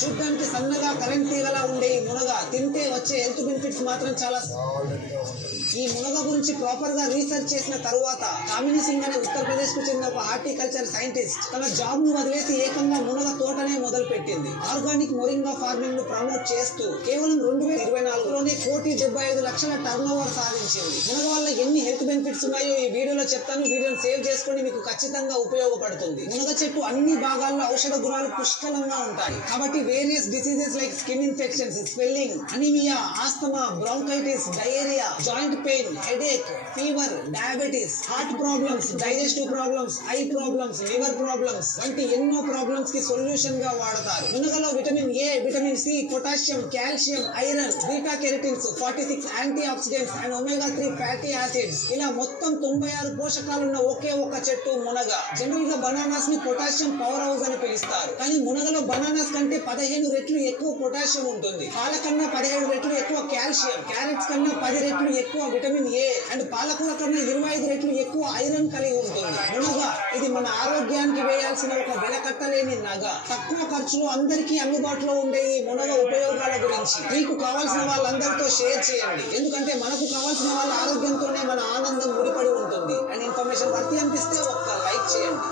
చూడ్డానికి సన్నగా కరెంట్ తీగలా ఉండే ఈ మునగ తింటే వచ్చే హెల్త్ బెనిఫిట్స్ మాత్రం చాలా. ఈ మునగ గురించి ప్రాపర్ గా రీసెర్చ్ చేసిన తరువాత కామిని సింగ్ అనే ఉత్తరప్రదేశ్ కు చెందిన ఒక హార్టికల్చర్ సైంటిస్ట్ తన జాబ్ ను వదిలేసి ఏకంగా మునగ తోటనే మొదలు పెట్టింది. ఆర్గానిక్ మొరింగా ఫార్మింగ్ ను ప్రమోట్ చేస్తూ కేవలం 2024లోనే 1,75,00,000 టర్న్ ఓవర్ సాధించింది. మునగ వల్ల ఎన్ని హెల్త్ బెనిఫిట్స్ ఉన్నాయో ఈ వీడియోలో చెప్తాను. వీడియోని సేవ్ చేసుకుని మీకు ఖచ్చితంగా ఉపయోగపడుతుంది. మునగ చెట్టు అన్ని భాగాల్లో ఔషధ గుణాలు పుష్కలంగా ఉంటాయి కాబట్టి various diseases like skin infections, swelling, anaemia, asthma, bronchitis, diarrhoea, joint pain, headache, fever, diabetes, heart problems, digestive problems, eye problems, liver problems వంటి ఎన్నో ప్రాబ్లమ్స్ కి సొల్యూషన్ గా వాడతారు. మునగలో vitamin A, vitamin C, potassium, calcium, iron, beta carotenes, 46 antioxidants and omega 3 fatty acids ఇలా మొత్తం 96 పోషకాలున్న ఒకే ఒక చెట్టు మునగ. జనరల్ గా బనానాస్ ని పొటాషియం పవర్ హౌస్ అని పిలుస్తారు. కానీ మునగలో బనానాస్ కంటే 15 రెట్లు ఎక్కువ పొటాషియం ఉంటుంది. పాల కన్నా 17 రెట్లు ఎక్కువ కాల్షియం, క్యారెట్స్ కన్నా 10 రెట్లు ఎక్కువ విటమిన్ ఏ అండ్ పాలకూర కన్నా 25 రెట్లు ఎక్కువ ఐరన్ కలిగి ఉంటుంది. మునగ ఇది మన ఆరోగ్యానికి వేయాల్సిన ఒక వెలకట్టలేని నగ. తక్కువ ఖర్చులో అందరికీ అందుబాటులో ఉండే ఈ మునగ ఉపయోగాల గురించి మీకు కావాల్సిన వాళ్ళందరితో షేర్ చేయండి. ఎందుకంటే మనకు కావాల్సిన వాళ్ళ ఆరోగ్యంతోనే మన ఆనందం ముడిపడి ఉంటుంది. అండ్ ఇన్ఫర్మేషన్ వర్తి అనిపిస్తే ఒక్క లైక్ చేయండి.